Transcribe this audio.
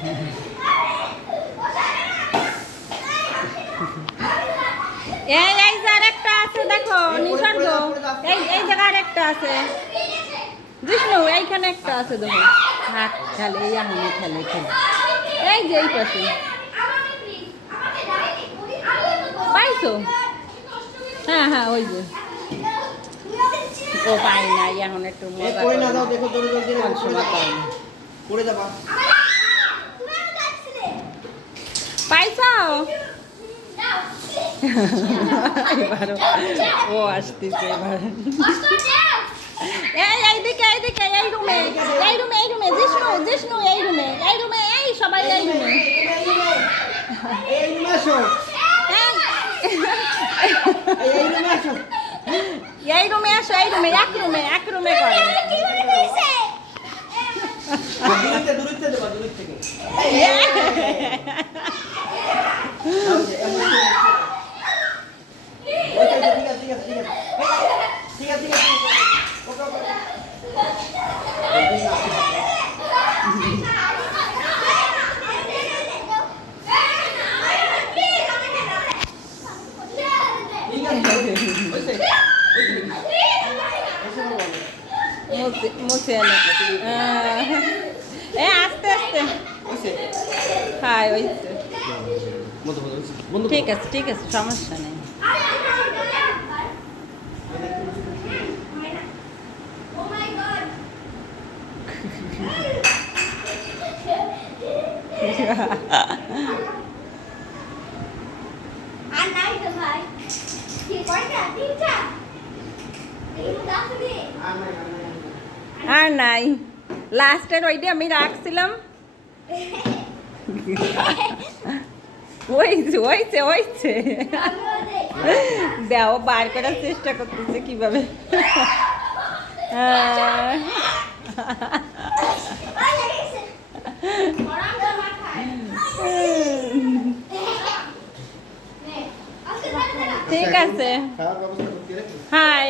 এই এই যে আরেকটা আছে দেখো নিসর্গ, এই জায়গা আরেকটা আছে জিষ্ণু, এইখানে একটা আছে দেখো। হাত খেলে, এই এমন খেলে খেলে, এই যে এই পাশে পাইছো? হ্যাঁ হ্যাঁ ওই যে ও পাই না এখন একটু মজা করে না দাও, দেখো দৌড়ে দৌড়ে সময় পাই না। পড়ে যাবা। পাইছো? এবারও ও আসতেছে এবার। এই এইদিকে এইদিকে, এই রুমে এই রুমে এই রুমে, জিষ্ণু জিষ্ণু এই রুমে এই রুমে, এই সবাই এই রুমে। এই রুমে আসো, এই রুমে আসো, এই রুমে আসো, এই রুমে এক রুমে করে। দূরত্বে দূরত্বে দেবা, দূরত্ব থেকে। ঠিক আছে ঠিক আছে ওকে ওকে। মুছে এনে এ আস্তে আস্তে, হ্যাঁ ওই ঠিক আছে ঠিক আছে, সমস্যা নেই। আর নাই, লাস্টের ওইটা আমি রাখছিলাম। ওইছে ওইছে ওইছে, দেও বার করার চেষ্টা করতেছে কিভাবে। ঠিক আছে, হাই।